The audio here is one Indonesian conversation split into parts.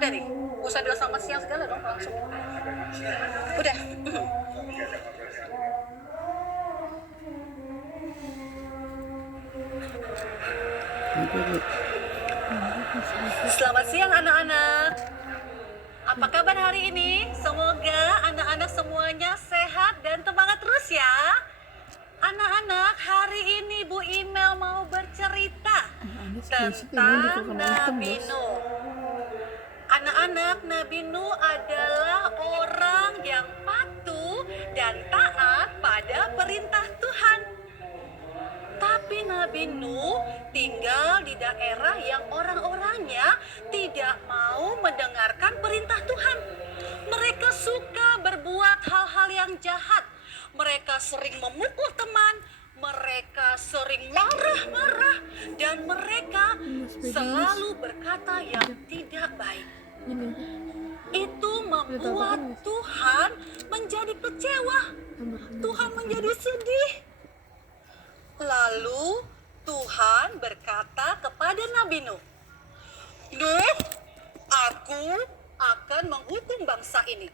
Udah nih, gak usah bilang selamat siang segala dong, langsung. Udah. Selamat siang anak-anak. Apa kabar hari ini? Semoga anak-anak semuanya sehat dan semangat terus ya. Anak-anak, hari ini Bu Imel mau bercerita tentang Nabi Nuh. Anak-anak, Nabi Nuh adalah orang yang patuh dan taat pada perintah Tuhan. Tapi Nabi Nuh tinggal di daerah yang orang-orangnya tidak mau mendengarkan perintah Tuhan. Mereka suka berbuat hal-hal yang jahat. Mereka sering memukul teman, mereka sering marah-marah, dan mereka selalu berkata yang tidak baik. Itu membuat Tuhan menjadi kecewa. Tuhan menjadi sedih. Lalu Tuhan berkata kepada Nabi Nuh, "Nuh, aku akan menghukum bangsa ini.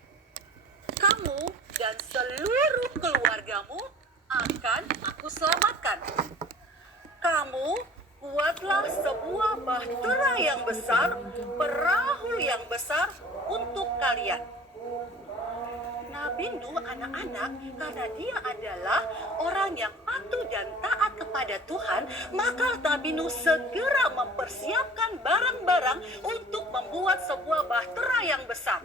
Kamu dan seluruh keluargamu akan aku selamatkan. Kamu buatlah sebuah bahtera yang besar, perahu yang besar untuk kalian." Nabi Nuh, anak-anak, karena dia adalah orang yang patuh dan taat kepada Tuhan, maka Nabi Nuh segera mempersiapkan barang-barang untuk membuat sebuah bahtera yang besar.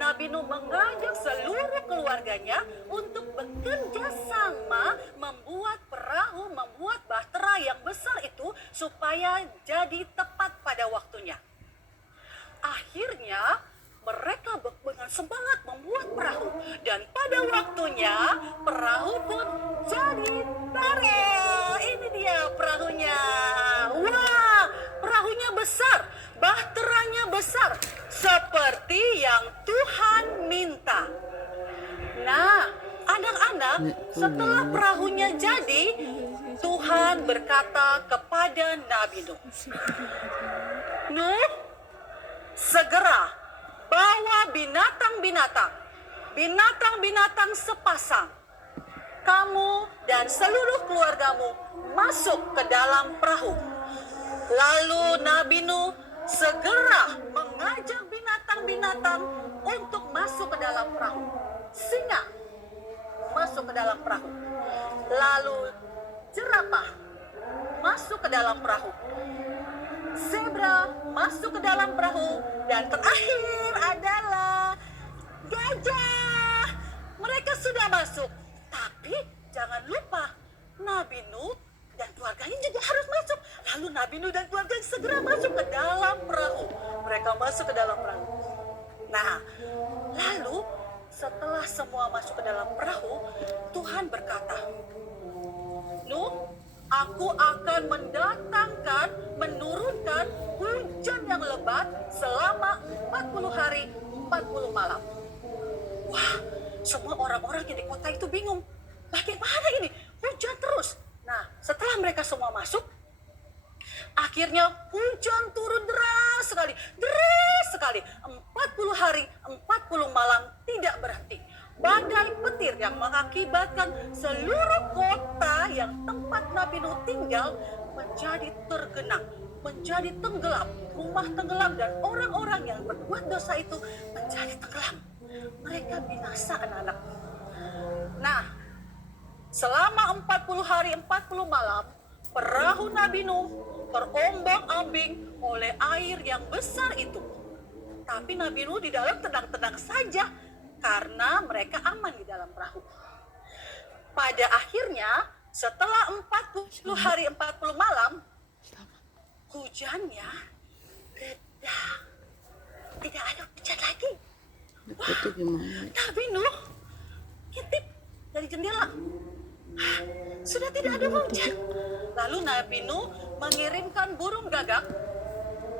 Nabi Nuh mengajak seluruh keluarganya untuk bekerja sama membuat perahu, membuat bahtera yang besar itu supaya jadi tepat pada waktunya. Akhirnya mereka dengan semangat membuat perahu, dan pada waktunya perahu pun jadi. Tara, ini dia perahunya. Wah, perahunya besar, bahteranya besar, seperti yang Tuhan minta. Nah, anak-anak, setelah perahunya jadi, Tuhan berkata kepada Nabi Nuh, "Nuh, segera bawa binatang sepasang. Kamu dan seluruh keluargamu masuk ke dalam perahu." Lalu Nabi Nuh segera mengajak binatang-binatang untuk masuk ke dalam perahu. Singa masuk ke dalam perahu. Lalu jerapah masuk ke dalam perahu. Zebra masuk ke dalam perahu, dan terakhir adalah gajah. Mereka sudah masuk, tapi jangan lupa Nabi Nuh dan keluarganya juga harus masuk. Lalu Nabi Nuh dan keluarganya segera masuk ke dalam perahu. Mereka masuk ke dalam perahu. Nah, lalu setelah semua masuk ke dalam perahu, Tuhan berkata, "Nuh, aku akan menurunkan hujan yang lebat selama 40 hari, 40 malam. Wah, semua orang-orang yang di kota itu bingung. Bagaimana ini? Hujan terus. Nah, setelah mereka semua masuk, akhirnya hujan turun deras sekali. 40 hari, 40 malam tidak berhenti. Badai petir yang mengakibatkan seluruh kota yang tempat Nabi Nuh tinggal menjadi tergenang, menjadi tenggelam. Rumah tenggelam dan orang-orang yang berbuat dosa itu menjadi tenggelam. Mereka binasa, anak-anak. Nah, selama 40 hari 40 malam, perahu Nabi Nuh terombang-ambing oleh air yang besar itu. Tapi Nabi Nuh di dalam tenang-tenang saja, karena mereka aman di dalam perahu. Pada akhirnya, setelah 40 hari 40 malam, hujannya reda. Tidak ada hujan lagi. Wah, Nabi Nuh ngintip dari jendela. Sudah tidak ada hujan. Lalu Nabi Nuh mengirimkan burung gagak,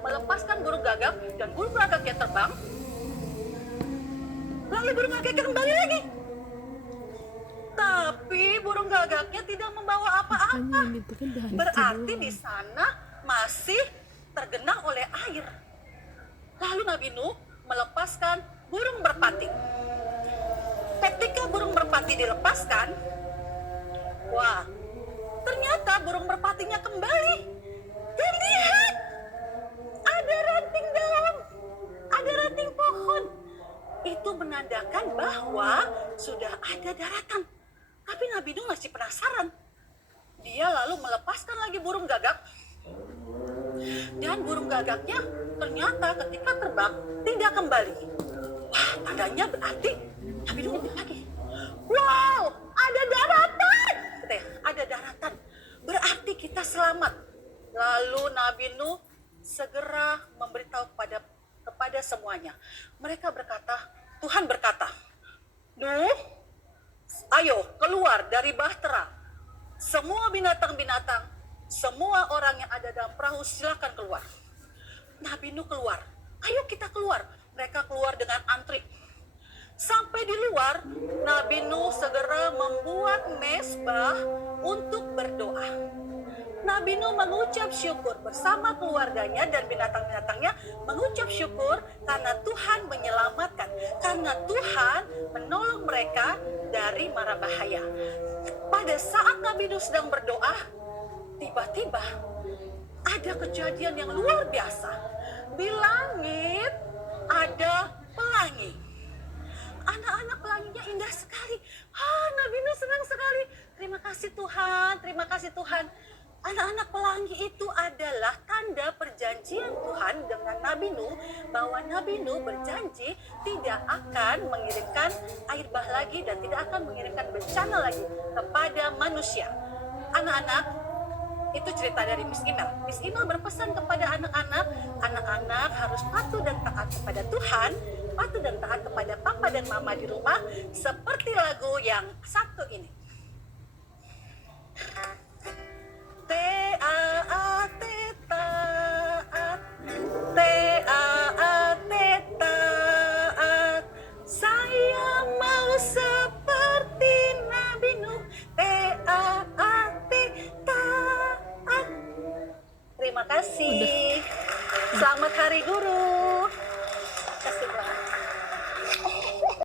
melepaskan burung gagak, dan burung gagaknya terbang. Lalu burung gagaknya kembali lagi. Tapi burung gagaknya tidak membawa apa-apa. Berarti di sana masih tergenang oleh air. Lalu Lalu Nabi Nuh melepaskan burung merpati. Ketika burung merpati dilepaskan, wah, ternyata burung merpatinya kembali. Dan lihat, ada ranting daun, ada ranting pohon. Itu menandakan bahwa sudah ada daratan. Tapi Nabi Nuh masih penasaran. Dia lalu melepaskan lagi burung gagak. Dan burung gagaknya ternyata ketika terbang tidak kembali. Wah, tandanya berarti Nabi Nuh ngintip lagi. Wow, ada daratan. Katanya, ada daratan. Berarti kita selamat. Lalu Nabi Nuh segera memberitahu kepada semuanya. Mereka berkata, Tuhan berkata, Nuh, ayo keluar dari bahtera. Semua binatang-binatang, semua orang yang ada dalam perahu silakan keluar. Nabi Nuh keluar. Ayo kita keluar. Mereka keluar dengan antri. Sampai di luar, Nabi Nuh segera membuat mezbah untuk berdoa. Nabi Nuh mengucap syukur bersama keluarganya dan binatang-binatangnya, mengucap syukur karena Tuhan menyelamatkan, karena Tuhan menolong mereka dari mara bahaya. Pada saat Nabi Nuh sedang berdoa, tiba-tiba ada kejadian yang luar biasa. Di langit ada pelangi. Anak-anak pelanginya indah sekali. Nabi Nuh senang sekali. Terima kasih Tuhan, terima kasih Tuhan. Anak-anak pelangi itu adalah tanda perjanjian Tuhan dengan Nabi Nuh, bahwa Nabi Nuh berjanji tidak akan mengirimkan air bah lagi dan tidak akan mengirimkan bencana lagi kepada manusia. Anak-anak, itu cerita dari Miss Imel. Miss Imel berpesan kepada anak-anak, anak-anak harus patuh dan taat kepada Tuhan, patuh dan taat kepada papa dan mama di rumah, seperti lagu yang satu ini. T-A-A-T taat, T-A-A-T taat, saya mau seperti Nabi Nuh, T-A-A-T taat. Terima kasih. Selamat Hari Guru.